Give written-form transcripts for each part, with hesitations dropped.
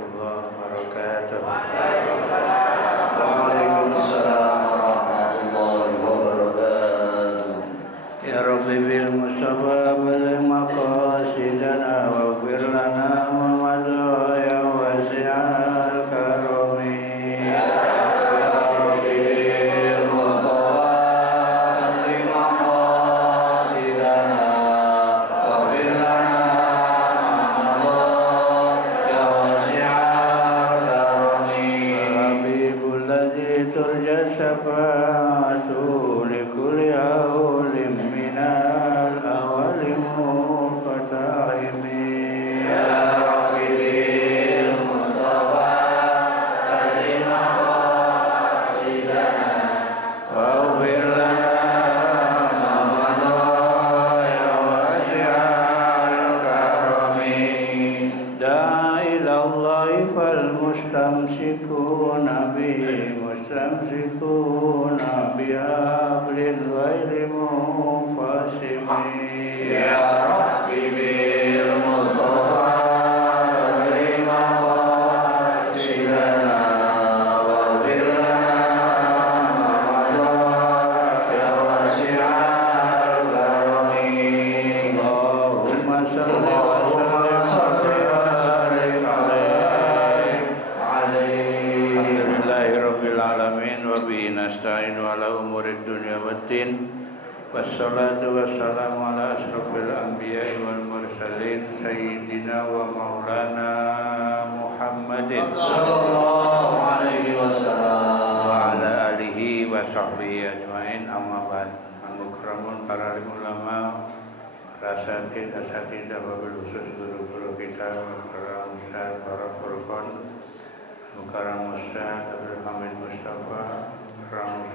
warahmatullahi wabarakatuh. Waalaikumsalam warahmatullahi wabarakatuh. Ya Rabbi bil Mustafa bil maqasidana waghfir lana ma madha ya wasi'al karami. Syafa'atu likulli awlim minal awali muqta'imi. Ya Rabbi bil Mustafa balligh maqasidana waghfir lana ma madha ya wasi'al karami. Da'a ilallahi fal mustamsikuna bihi mustamsikuna bihablil ghairi munfasimi. Ya Rabbi bil Mustafa balligh maqasidana waghfir lana ma madha ya wasi'al karami. Allahumma salli wa sallim alhamdulillahi rabbil alamin wa bihi nasta'inu ala umurid dunya waddin. Wassalatu wassalamu ala asrofil anbiya'i wal mursalin sayyidina wa maulana Muhammadin Sallallahu alaihi wasallam wa ala alihi wa sahbihi ajma'in, amma ba'd. Al-mukramun para ulama, para asatidzah wabil khusus guru-guru kita, para ustaz, para furqan, Mukarram Ustaz Abdul Hamid Mustafa, Mukarram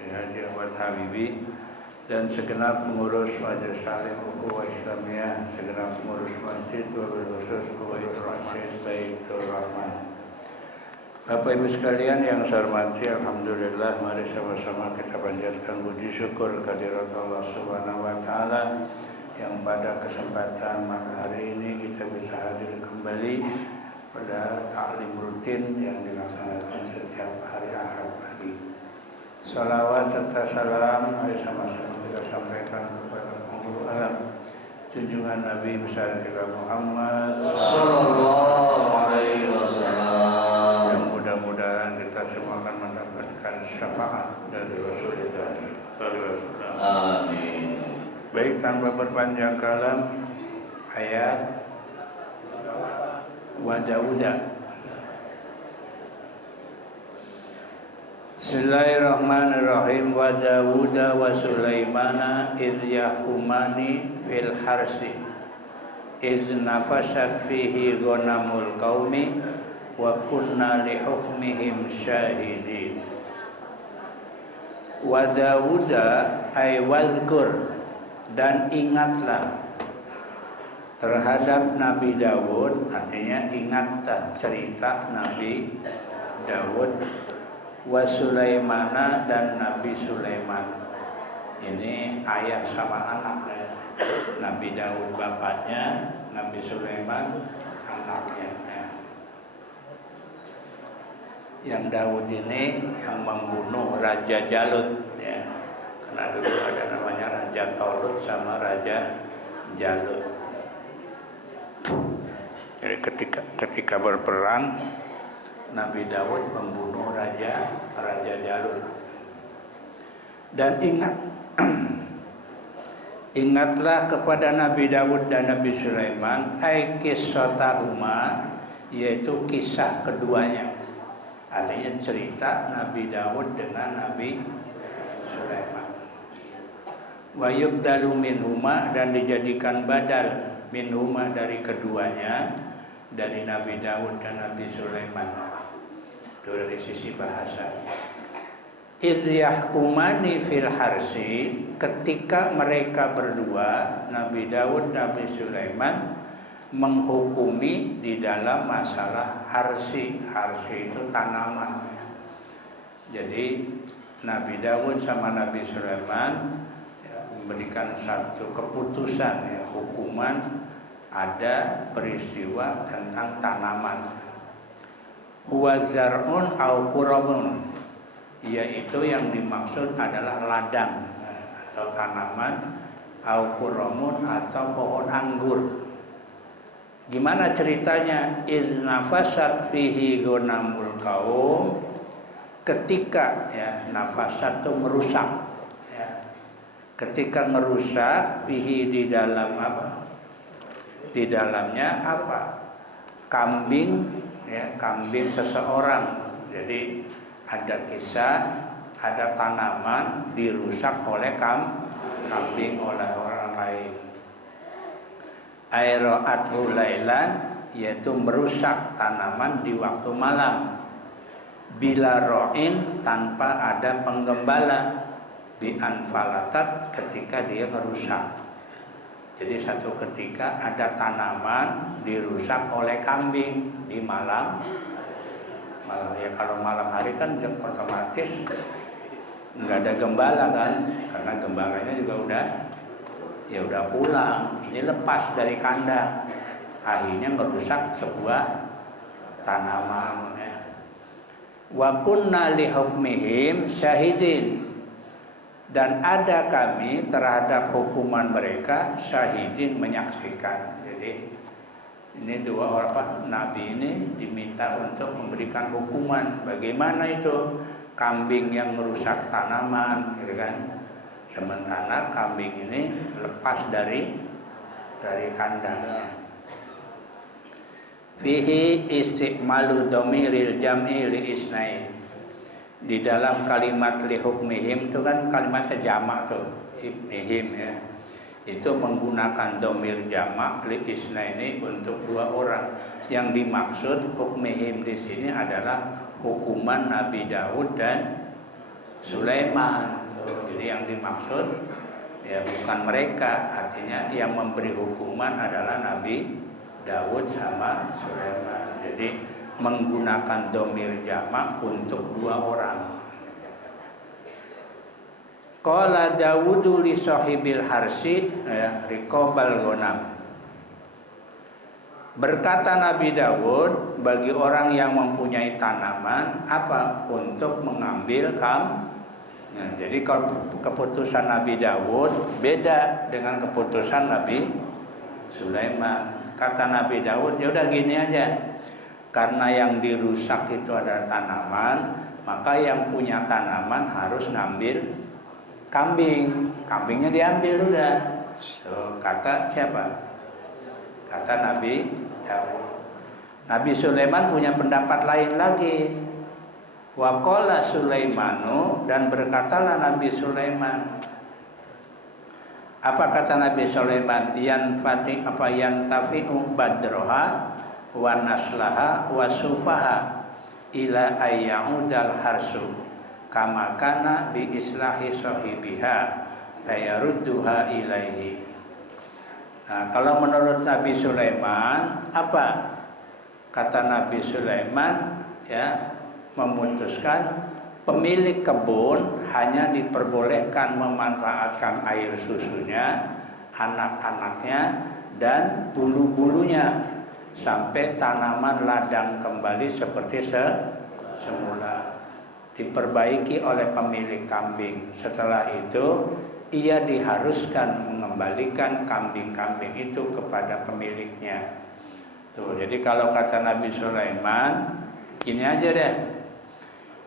Haji Ahmad Habibi, dan segenap pengurus Majelis Salim Ukhuwah Islamiyah, segenap pengurus masjid wabil khusus Kuwait Rasyid Baitur Rahman. Bapak Ibu sekalian yang saya hormati, alhamdulillah, mari sama-sama kita panjatkan puji syukur kehadirat Allah Subhanahu wa taala yang pada kesempatan malam hari ini kita bisa hadir kembali pada taklim rutin yang dilaksanakan setiap hari Ahad pagi. Salawat serta salam mari sama-sama kita sampaikan kepada penghulu alam, junjungan Nabi besar kita Muhammad Sallallahu alaihi wasallam. yang mudah-mudahan kita semua akan mendapatkan syafaat dari Rasulullah SAW. Amin. Baik, tanpa berpanjang kalam, ayat wa Dauda. Bismillahirrahmanirrahim. Wa Dauda wa Sulaimana idh yahkumani fil harsi idh nafashat fihi ghanamul qaumi wa kunna li hukmihim syahidin. Wa Dauda ay wadhkur, dan ingatlah terhadap Nabi Daud, artinya ingatlah cerita Nabi Daud, wa Sulaimana, dan Nabi Sulaiman. Ini ayah sama anaknya, Nabi Daud bapaknya, Nabi Sulaiman anaknya. Yang Daud ini yang membunuh Raja Jalut, ya. Karena dulu ada namanya Raja Talut sama Raja Jalut. Jadi ketika berperang, Nabi Daud membunuh Raja Jalut. Dan ingatlah kepada Nabi Daud dan Nabi Sulaiman ai qissatahuma, yaitu kisah keduanya. Artinya cerita Nabi Daud dengan Nabi Sulaiman. Wa yubdalu minhuma, dan dijadikan badal minhuma dari keduanya, dari Nabi Daud dan Nabi Sulaiman. Itu dari sisi bahasa. Idh yahkumani fil harsi, ketika mereka berdua, Nabi Daud, Nabi Sulaiman, menghukumi di dalam masalah harsi. Harsi itu tanaman. Jadi Nabi Daud sama Nabi Sulaiman memberikan satu keputusan, ya, hukuman, ada peristiwa tentang tanaman. huwa zar'un au quramun, yaitu yang dimaksud adalah ladang atau tanaman, au quramun atau pohon anggur. Gimana ceritanya? Iz nafasat fihi ghanamul qaum, ketika ya nafasat itu merusak ya, ketika merusak fihi di dalam apa? Di dalamnya apa? Kambing ya, kambing seseorang. Jadi ada kisah, ada tanaman dirusak oleh kambing oleh orang lain. Aira'athu lailan, yaitu merusak tanaman di waktu malam. Bila ro'in, tanpa ada penggembala. Bi anfalatat, ketika dia merusak. Jadi satu ketika ada tanaman dirusak oleh kambing di malam. Ya kalau malam hari kan otomatis nggak ada gembala kan, karena gembalanya juga udah pulang. Ini lepas dari kandang, akhirnya merusak sebuah tanaman ya. Wa kunna li hukmihim syahidin, dan ada kami terhadap hukuman mereka syahidin, menyaksikan. Jadi ini dua orang nabi ini diminta untuk memberikan hukuman. Bagaimana itu kambing yang merusak tanaman, gitu kan? Sementara kambing ini lepas dari kandangnya. Fihi istiqmalu dhamiril jam'i li isnain. Di dalam kalimat li hukmihim itu kan kalimatnya jamak tuh, hukmihim ya. Itu menggunakan dhamir jamak li isnaini untuk dua orang. Yang dimaksud hukmihim di sini adalah hukuman Nabi Daud dan Sulaiman. Jadi yang dimaksud ya bukan mereka, artinya yang memberi hukuman adalah Nabi Daud sama Sulaiman. Jadi menggunakan dhamir jamak untuk dua orang. Qala Dawudu li sahibil harsi ya, riqabal ghanam. Berkata Nabi Daud bagi orang yang mempunyai tanaman, apa? Untuk mengambil Nah, jadi keputusan Nabi Daud beda dengan keputusan Nabi Sulaiman. Kata Nabi Daud, ya udah gini aja. Karena yang dirusak itu adalah tanaman, maka yang punya tanaman harus ngambil kambing. Kambingnya diambil udah. So, kata siapa? Kata Nabi Daud. Nabi Sulaiman punya pendapat lain lagi. Wa qala Sulaimanu, dan berkatalah Nabi Sulaiman. Apa kata Nabi Sulaiman? Yantafi'u badroha wa naslaha wa sufaha ila ayya'udal harsu kama kana bi islahi sahibiha fayarudduha ilaihi. Nah, kalau menurut Nabi Sulaiman, apa? Kata Nabi Sulaiman ya, memutuskan pemilik kebun hanya diperbolehkan memanfaatkan air susunya, anak-anaknya, dan bulu-bulunya sampai tanaman ladang kembali seperti semula, diperbaiki oleh pemilik kambing. Setelah itu ia diharuskan mengembalikan kambing-kambing itu kepada pemiliknya. Tuh, jadi kalau kata Nabi Sulaiman, gini aja deh.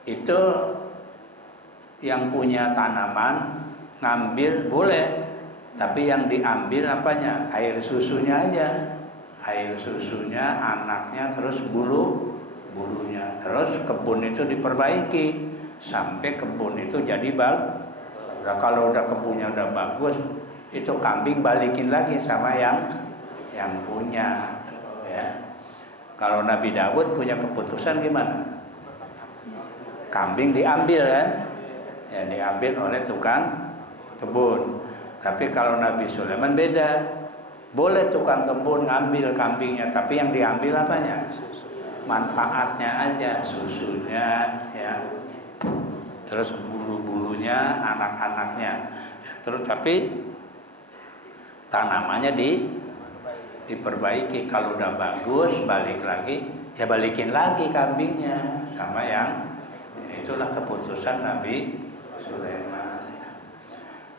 Itu yang punya tanaman ngambil boleh, tapi yang diambil apanya? Air susunya aja. Air susunya, anaknya, terus bulunya. Terus kebun itu diperbaiki sampai kebun itu jadi bagus. Nah, kalau udah kebunnya udah bagus, itu kambing balikin lagi sama yang punya ya. Kalau Nabi Daud punya keputusan gimana? Kambing diambil kan? Ya, diambil oleh tukang kebun. Tapi kalau Nabi Sulaiman beda. Boleh tukang kebun ngambil kambingnya, tapi yang diambil apanya? Manfaatnya aja, susunya ya. Terus bulu-bulunya, anak-anaknya. Terus tapi tanamannya diperbaiki. Kalau udah bagus balik lagi, ya balikin lagi kambingnya sama yang itulah keputusan Nabi Sulaiman.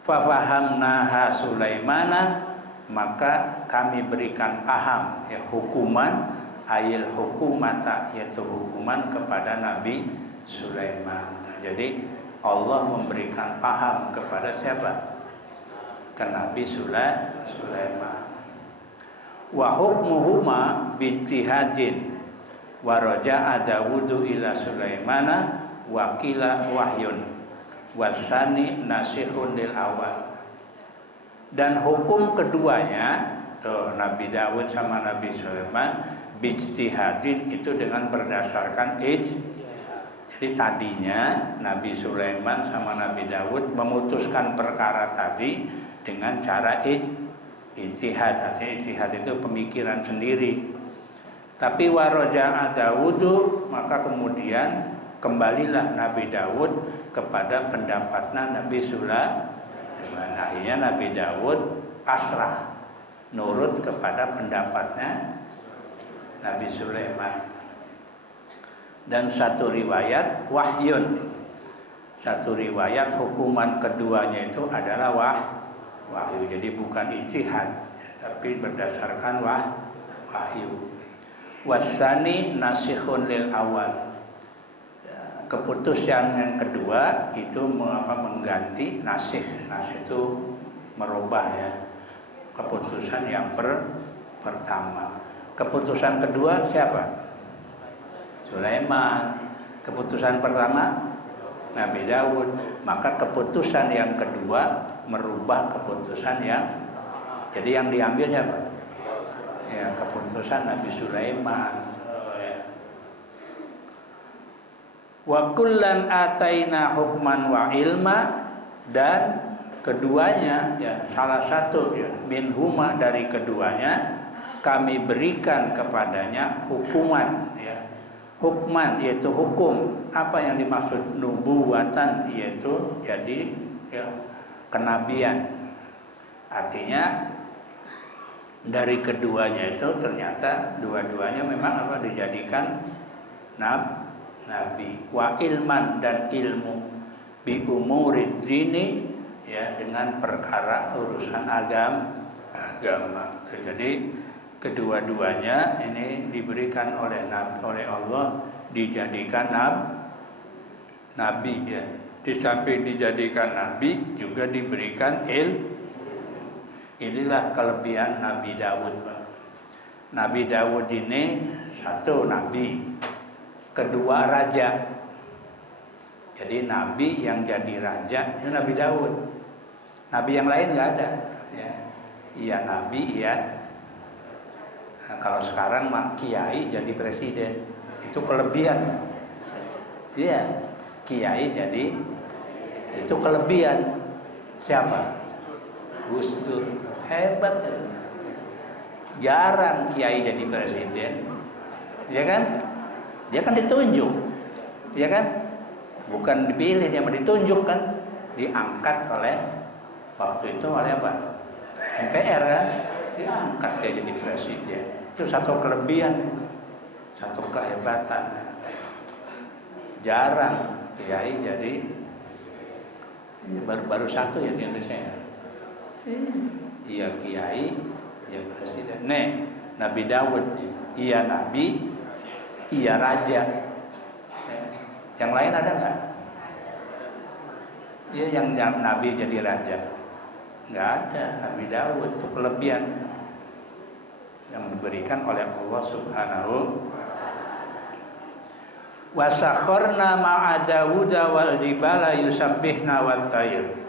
Fafahamnaha Sulaimana, maka kami berikan paham ya hukuman ayil hukumata, yaitu hukuman kepada Nabi Sulaiman. Jadi Allah memberikan paham kepada siapa? Ke Nabi Sulaiman. Wa hukmuhuma bijtihadin wa raja'a Dawudu ila Sulaimana wa qila wahyun wasani nasikhun lil awal. Dan hukum keduanya tuh Nabi Dawud sama Nabi Sulaiman bijtihadin itu dengan berdasarkan Jadi tadinya Nabi Sulaiman sama Nabi Dawud memutuskan perkara tadi dengan cara ijtihad. Artinya ijtihad itu pemikiran sendiri. Tapi waraja'a Dawudu, maka kemudian kembalilah Nabi Dawud kepada pendapatnya Nabi Sulaiman. Akhirnya Nabi Dawud pasrah, nurut kepada pendapatnya Nabi Sulaiman. Dan satu riwayat wahyun, satu riwayat hukuman keduanya itu adalah wahyu. Jadi bukan ijtihad, tapi berdasarkan wahyu. Wasani nasikhun lil awal. Keputusan yang kedua itu mengganti nasikh. Nasikh itu merubah ya keputusan yang pertama. Keputusan kedua siapa? Sulaiman. Keputusan pertama Nabi Dawud. Maka keputusan yang kedua merubah keputusan yang, jadi yang diambil siapa? Ya, keputusan Nabi Sulaiman. Wa kullan ataina hukman wa ilma, dan keduanya ya salah satu ya minhuma dari keduanya kami berikan kepadanya hukuman ya. Hukman yaitu hukum. Apa yang dimaksud nubuwatan, yaitu jadi ya, kenabian. Artinya dari keduanya itu ternyata dua-duanya memang apa dijadikan nabi. Wa ilman, dan ilmu, bi umurid dini ya, dengan perkara urusan agama. Jadi kedua-duanya ini diberikan oleh Allah, dijadikan nabi ya. Di samping dijadikan nabi juga diberikan Inilah kelebihan Nabi Dawud. Nabi Dawud ini satu nabi, kedua raja. Jadi nabi yang jadi raja itu Nabi Dawud. Nabi yang lain nggak ada ya. Iya nabi iya. Nah, kalau sekarang mah kiai jadi presiden, itu kelebihan. Iya, kiai jadi itu kelebihan. Siapa? Gus Dur, hebat. Jarang kiai jadi presiden, ya kan? Dia kan ditunjuk, ya kan? Bukan dipilih, dia ditunjuk kan? Diangkat oleh waktu itu oleh apa? MPR kan? Diangkat dia jadi presiden. Itu satu kelebihan, satu kehebatan. Jarang kiai jadi, baru satu ya di Indonesia. Iya kiai, iya presiden. Nih Nabi Dawud, iya nabi, iya raja. Yang lain ada nggak? Iya yang nabi jadi raja. Nggak ada. Nabi Dawud itu kelebihan yang diberikan oleh Allah Subhanahu. Wa sakharna ma'a Dawuda wal jibala yusabbihna wat tayr.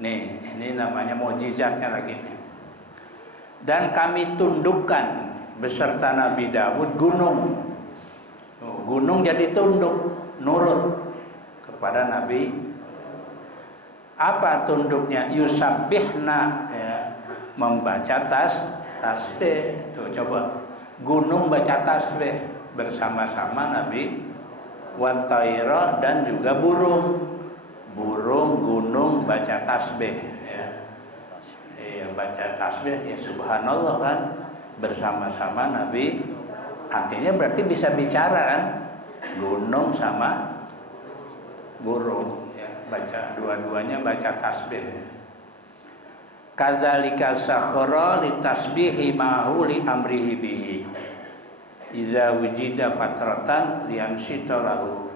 Nih, ini namanya mukjizatnya lagi nih. Dan kami tundukkan beserta Nabi Dawud gunung. Gunung jadi tunduk, nurut kepada Nabi. Apa tunduknya? Yusabbihna ya, membaca tasbih. Tuh coba. Gunung baca tasbih bersama-sama Nabi, wat tayra, dan juga burung. Burung gunung baca tasbih ya. Iya baca tasbih ya subhanallah kan. bersama-sama Nabi. Artinya berarti bisa bicara kan, gunung sama burung ya, baca dua-duanya baca tasbih. Kadzalika sakhara litasbihi mahu li amrihi bihi iza wujida fatratan liamsita lahu.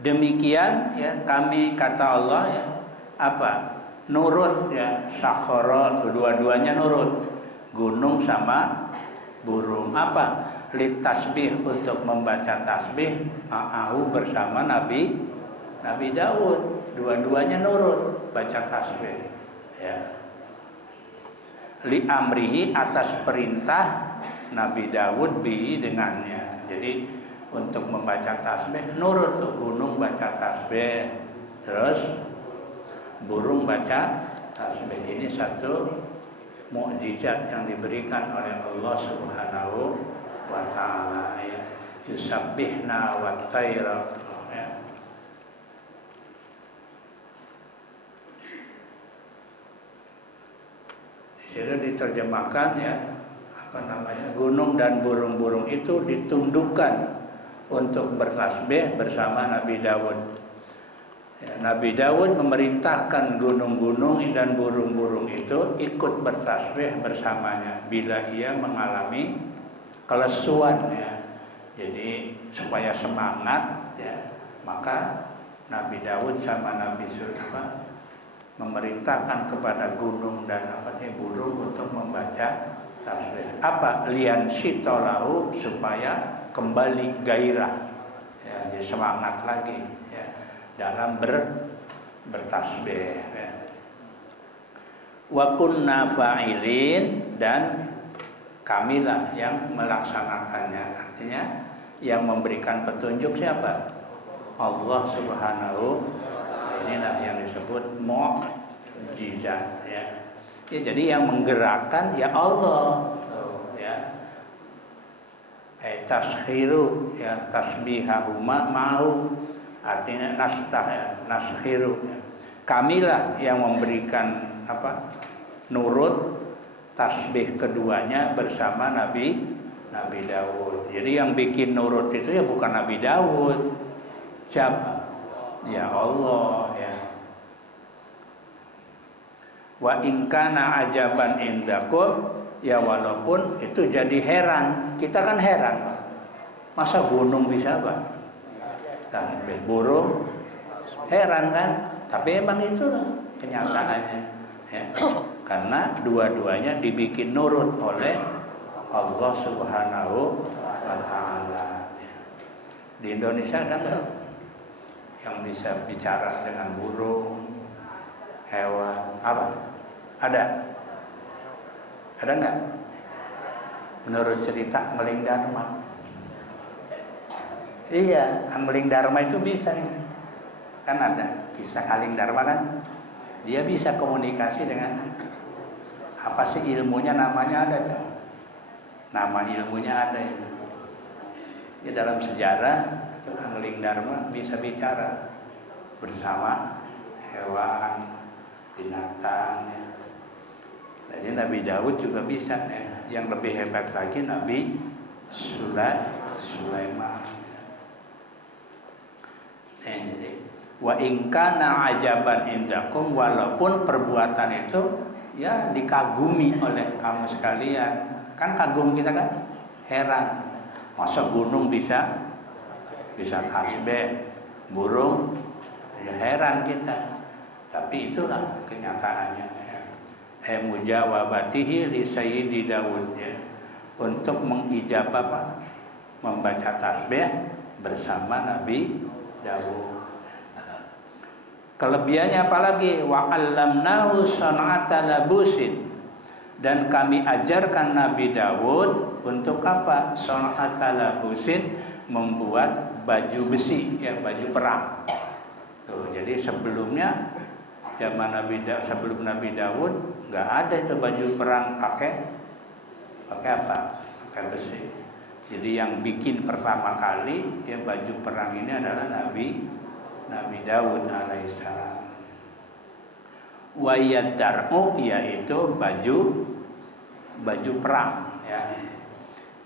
Demikian ya kami, kata Allah ya, apa, nurut ya, sakhara dua-duanya nurut, gunung sama burung, apa, litasbih untuk membaca tasbih ma'ahu bersama Nabi Daud, dua-duanya nurut baca tasbih ya, li amrihi atas perintah Nabi Daud bi dengannya. Jadi untuk membaca tasbih nurut tuh, gunung baca tasbih, terus burung baca tasbih. Ini satu mukjizat yang diberikan oleh Allah Subhanahu wa ta'ala ya. Yusabbihna wa tayra ya. Jadi diterjemahkan ya, apa namanya, gunung dan burung-burung itu ditundukkan untuk bertasbih bersama Nabi Daud. Ya, Nabi Daud memerintahkan gunung-gunung dan burung-burung itu ikut bertasbih bersamanya bila ia mengalami kelesuan ya. Jadi supaya semangat ya, maka Nabi Daud sama Nabi Sulaiman memerintahkan kepada gunung dan burung untuk membaca tasbih. Apa? Lian sitolahu, supaya kembali gairah ya, jadi semangat lagi ya dalam bertasbih ya. Wa kunna fa'ilin, dan kamilah yang melaksanakannya. Artinya yang memberikan petunjuk siapa? Allah Subhanahu. Inilah yang disebut mukjizat ya. Ya, jadi yang menggerakkan ya Allah ya. Tashiru ya, tasbihahuma ma'hu, artinya nastah ya, nashiru ya. Kamilah yang memberikan apa? Nurut tasbih keduanya bersama Nabi Daud. Jadi yang bikin nurut itu ya bukan Nabi Daud. Siapa? Ya Allah ya. Wa in kana ajaban indakum, ya walaupun itu jadi heran. Kita kan heran, masa gunung bisa apa? Tasbih, burung heran kan? Tapi emang itulah kenyataannya ya. Karena dua-duanya dibikin nurut oleh Allah Subhanahu wa ta'ala ya. Di Indonesia ada nggak yang bisa bicara dengan burung, hewan, apa? Ada nggak? Menurut cerita Angling Dharma. Iya, Angling Dharma itu bisa nih. Kan ada kisah Angling Dharma kan? Dia bisa komunikasi dengan apa sih ilmunya, namanya ada tuh. Nama ilmunya ada itu. Ya, dalam sejarah Angling Dharma bisa bicara bersama hewan, binatang ya. Jadi Nabi Daud juga bisa ya. Yang lebih hebat lagi Nabi Sulaiman. Jadi wa in kana ajaban indakum, walaupun perbuatan itu ya dikagumi oleh kamu sekalian. Kan kagum kita kan, heran. Masa gunung bisa tasbih, burung ya heran kita. Tapi itulah kenyataannya ya. Mujawabatihi li Sayyidi Daud ya. Untuk mengijabah apa? Membaca tasbih bersama Nabi Daud. Kelebihannya apalagi? Wa 'allamnahu san'ata labusin, dan kami ajarkan Nabi Daud untuk apa? San'ata labusin, membuat baju besi ya, baju perang. Tuh, jadi sebelumnya zaman sebelum Nabi Daud nggak ada itu baju perang pakai apa? Pakai besi. Jadi yang bikin pertama kali ya baju perang ini adalah Nabi Daud alaihissalam. Wa yadar'u, yaitu baju baju perang ya.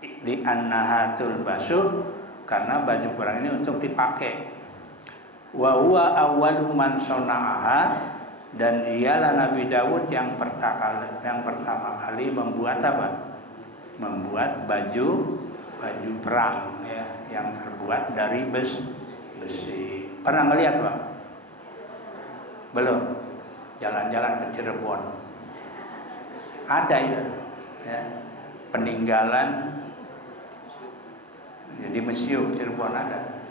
Di annahatul basuh, karena baju perang ini untuk dipakai. Wa huwa awwalu man sona'aha, dan dialah Nabi Daud yang pertama kali membuat apa? Membuat baju perang ya, yang terbuat dari besi. Pernah ngelihat Pak? Belum? Jalan-jalan ke Cirebon ada itu ya, peninggalan di museum Cirebon ada.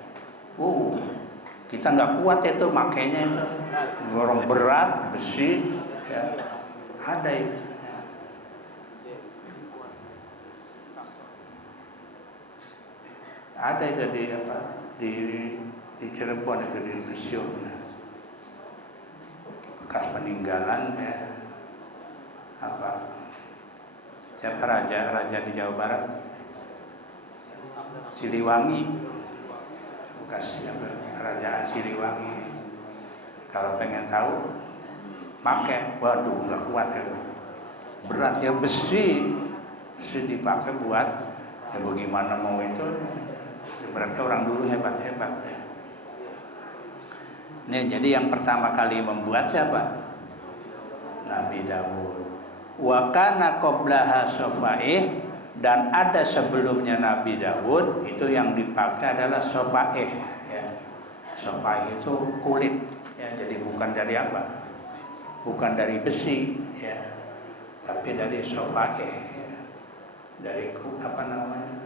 Kita nggak kuat itu makainya, itu orang berat besi ya, ada itu. Ada itu di Cirebon itu di museum ya. Bekas peninggalan ya, siapa raja di Jawa Barat, Siliwangi, bekas kerajaan Siliwangi. Kalau pengen tahu pakai, waduh nggak kuat ya, berat ya, besi dipakai buat ya, bagaimana mau itu, berarti orang dulu hebat ya. Nih, jadi yang pertama kali membuat siapa? Nabi Daud. Wa kana qablaha sofaih, dan ada sebelumnya Nabi Daud itu yang dipakai adalah sofaih ya. Sofaih itu kulit ya, jadi bukan dari apa? Bukan dari besi ya, tapi dari sofaih ya. Dari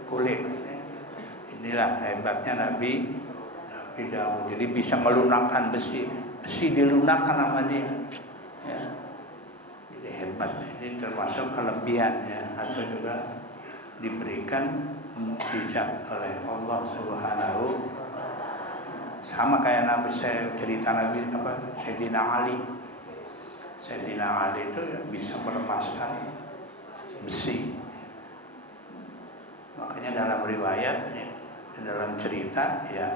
kulit ya. Inilah hebatnya Nabi Daud, jadi bisa melunakkan besi dilunakkan sama dia ya. Jadi hebat, ini termasuk kelebihannya, atau juga diberikan mukjizat oleh Allah Subhanahu. Sama kayak Nabi, saya cerita Nabi Sayyidina Ali. Sayyidina Ali itu bisa melepaskan besi. Makanya dalam riwayat ya, dalam cerita ya,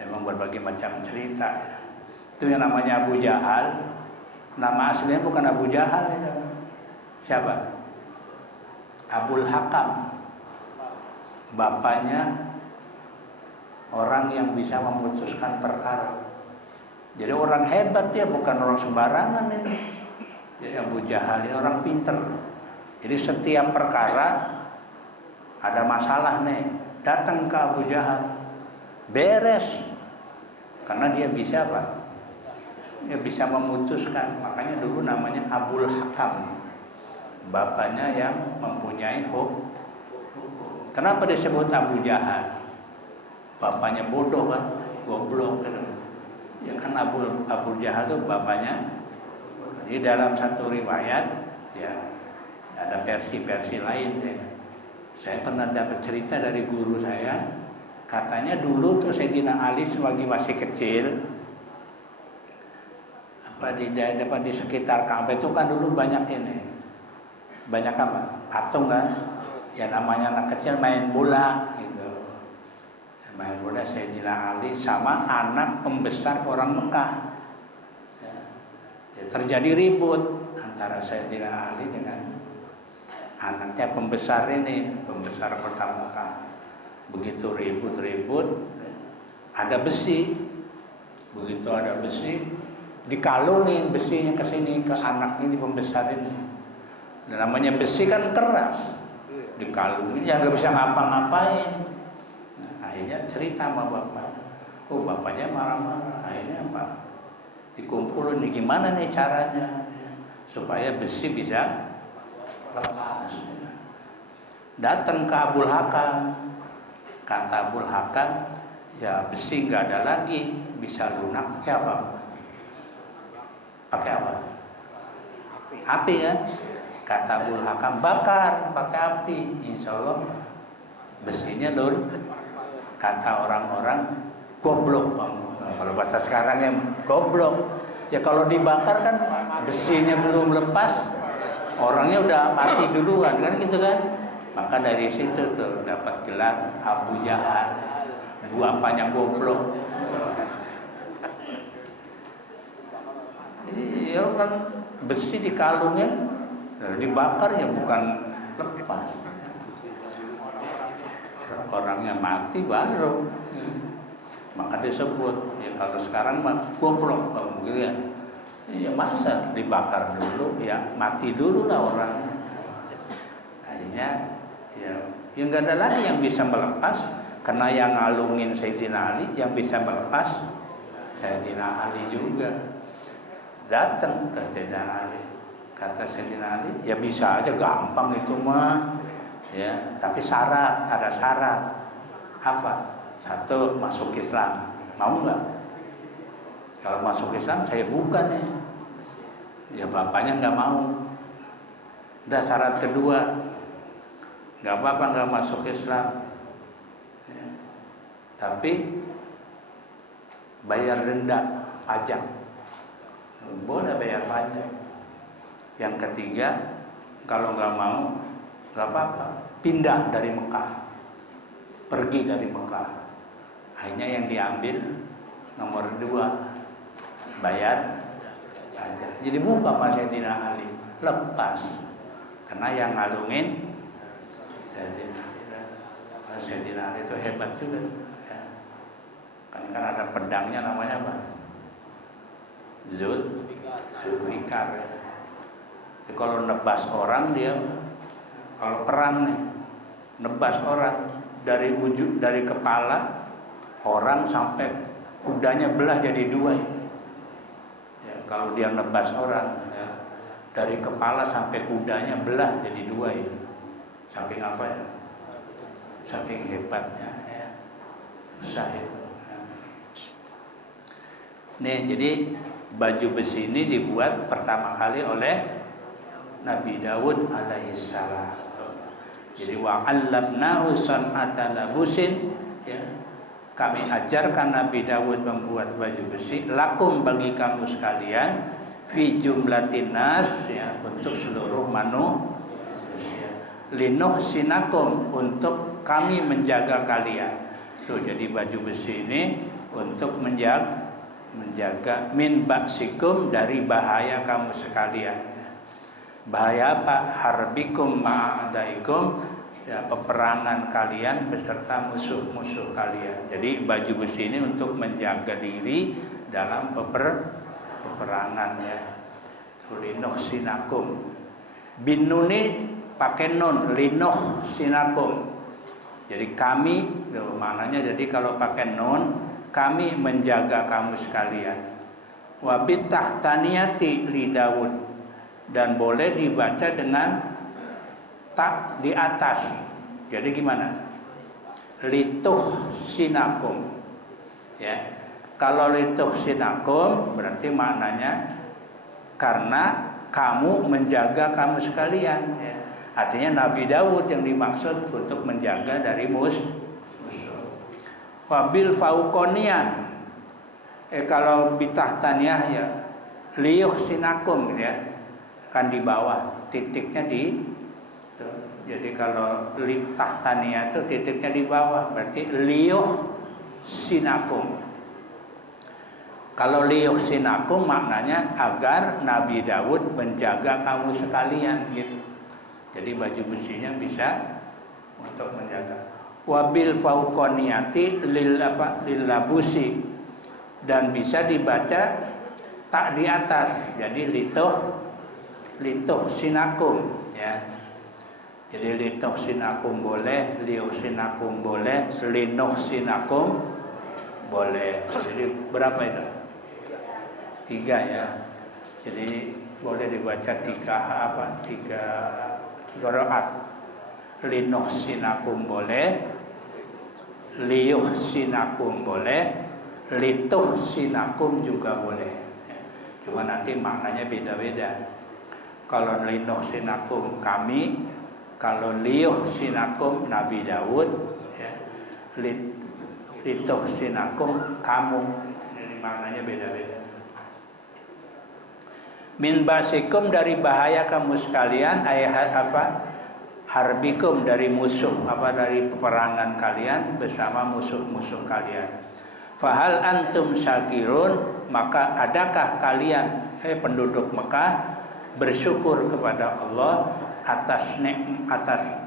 memang berbagai macam cerita ya. Itu yang namanya Abu Jahal, nama aslinya bukan Abu Jahal itu. Siapa? Abul Hakam, bapaknya orang yang bisa memutuskan perkara. Jadi orang hebat dia, bukan orang sembarangan ini. Jadi Abu Jahal ini orang pinter. Jadi setiap perkara ada masalah nih, datang ke Abu Jahal, beres. Karena dia bisa apa? Dia bisa memutuskan. Makanya dulu namanya Abul Hakam, bapaknya yang mempunyai hukum. Kenapa disebut Abu Jahal? Bapaknya bodoh kan, goblok kan. Ya kan Abu Jahal itu bapaknya. Di dalam satu riwayat ya, ada versi-versi lain ya. Saya pernah dapat cerita dari guru saya, katanya dulu tuh Sayyidina Ali selagi masih kecil, di sekitar Ka'bah itu kan dulu banyak patung kan, ya namanya anak kecil main bola gitu. Main bola Sayyidina Ali sama anak pembesar orang Mekah ya. Terjadi ribut antara Sayyidina Ali dengan anaknya pembesar kota Mekah. Begitu ribut, ada besi. Begitu ada besi, dikalungin besinya ke sini, ke anak ini pembesar ini. Dan namanya besi kan keras, dikalungin ya nggak bisa ngapa-ngapain. Nah, akhirnya cerita sama bapaknya. Bapaknya marah-marah. Akhirnya apa? Dikumpulin nih, gimana nih caranya supaya besi bisa lepas. Datang ke Abul Hakam, kata Abul Hakam, ya besi nggak ada lagi, bisa lunak pakai apa? Pakai apa? Api kan? Kata Abul Hakam, bakar pakai api, insya Allah besinya lur. Kata orang-orang, goblok bang. Nah, kalau bahasa sekarang ya goblok. Ya kalau dibakar kan besinya belum lepas, orangnya udah mati duluan kan gitu kan. Maka dari situ tuh dapat gelar Abu Jahal, bapaknya goblok. Iya kan, besi dikalungin, dibakar ya bukan lepas. Orangnya mati baru. Maka disebut, ya kalau sekarang mah goblok gitu ya. Ya masa dibakar dulu, ya mati dulu lah orangnya. Akhirnya ya nggak ada lagi yang bisa melepas, karena yang ngalungin Sayyidina Ali, yang bisa melepas Sayyidina Ali juga. Datang ke Sayyidina Ali, kata Sayyidina Ali, ya bisa aja, gampang itu mah, ya. Tapi syarat, ada syarat. Apa? Satu, masuk Islam. Mau nggak? Kalau masuk Islam saya bukan ya. Ya bapaknya nggak mau. Udah syarat kedua, nggak apa-apa nggak masuk Islam, ya. Tapi bayar denda, pajak. Boleh bayar pajak. Yang ketiga, kalau nggak mau, nggak apa-apa, pindah dari Mekah, pergi dari Mekah. Akhirnya yang diambil nomor 2, bayar pajak. Jadi bukan Mas Sayyidina Ali, lepas, karena yang ngalungin Sayyidina Ali itu hebat juga, ya. Kan ada pedangnya namanya apa? Zulfikar, ya. Jadi kalau nebas orang dia, kalau perang nih, nebas orang dari ujung, dari kepala orang sampai kudanya belah jadi 2. Ya, kalau dia nebas orang, ya, dari kepala sampai kudanya belah jadi 2 ini. Saking apa ya? Saking hebatnya, ya. Susah itu. Ya. Nih, jadi baju besi ini dibuat pertama kali oleh Nabi Daud alaihissalam. Jadi wa 'allamnahu san'ata labusin, ya. Kami ajarkan Nabi Daud membuat baju besi lakum, bagi kamu sekalian, fi jumlatin nas, ya, untuk seluruh manusia, linuh sinakum, untuk kami menjaga kalian. Tuh, jadi baju besi ini untuk menjaga min baksikum, dari bahaya kamu sekalian. Bahaya apa? Harbikum ma'adaikum, ya, peperangan kalian beserta musuh-musuh kalian. Jadi baju besi ini untuk menjaga diri dalam peperangan, ya. Linuh sinakum, bin nuni pakai nun, linuh sinakum. Jadi kami, maknanya jadi kalau pakai nun, kami menjaga kamu sekalian. Wa bitahtaniyati li Daud, dan boleh dibaca dengan tak di atas. Jadi gimana? Lituh sinakum, ya. Kalau lituh sinakum berarti maknanya karena kamu menjaga kamu sekalian, ya. Artinya Nabi Daud yang dimaksud untuk menjaga dari musuh. Wabil fauqoniyah, kalau bitahtaniyah, ya, liyuh sinakum, ya, kan di bawah, titiknya di tuh. Jadi kalau litahtaniyah itu titiknya di bawah, berarti liyuh sinakum. Kalau liyuh sinakum maknanya agar Nabi Daud menjaga kamu sekalian, gitu. Jadi baju besinya bisa untuk menjaga. Wabil fauqoniyati lil labusi, dan bisa dibaca tak di atas. Jadi lituh sinakum, ya. Jadi lituh sinakum boleh, liuh sinakum boleh, linuh sinakum boleh. Jadi berapa itu? 3, ya. Jadi boleh dibaca 3 qiraat. Linuh sinakum boleh, liuh sinakum boleh, lituh sinakum juga boleh. Cuma nanti maknanya beda-beda. Kalau linuh sinakum kami, kalau liuh sinakum Nabi Daud, ya, lituh sinakum kamu. Jadi maknanya beda-beda. Min basikum, dari bahaya kamu sekalian, ayat apa? Harbikum, dari musuh, apa, dari peperangan kalian bersama musuh-musuh kalian. Fahal antum syakirun, maka adakah kalian, penduduk Mekah, bersyukur kepada Allah, atas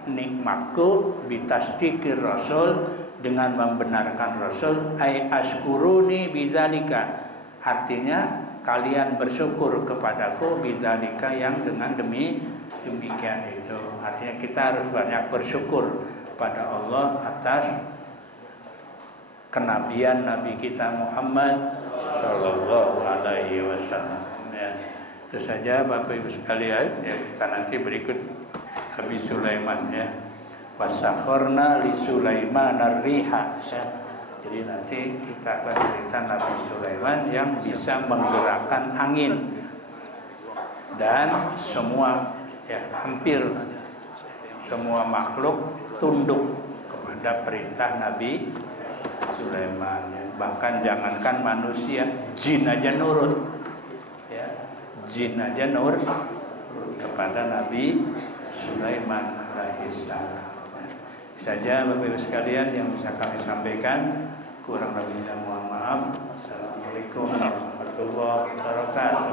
nikmatku bitasdikir rasul, dengan membenarkan rasul, ai askuruni bidzalika, artinya kalian bersyukur kepadaku bidzalika, yang dengan demikian itu. Artinya kita harus banyak bersyukur pada Allah atas kenabian Nabi kita Muhammad Sallallahu Alaihi Wasallam. Ya, itu saja Bapak Ibu sekalian. Ya, kita nanti berikut Nabi Sulaiman ya. Wasakharna li Sulaiman ar-riha. Ya. Jadi nanti kita akan cerita Nabi Sulaiman yang bisa menggerakkan angin dan semua, ya hampir semua makhluk tunduk kepada perintah Nabi Sulaiman. Ya. Bahkan jangankan manusia, jin aja nurut. Ya, jin aja nurut kepada Nabi Sulaiman alaihissalam. Saja Bapak Ibu sekalian yang bisa kami sampaikan, kurang lebihnya mohon maaf. Assalamualaikum warahmatullahi wabarakatuh.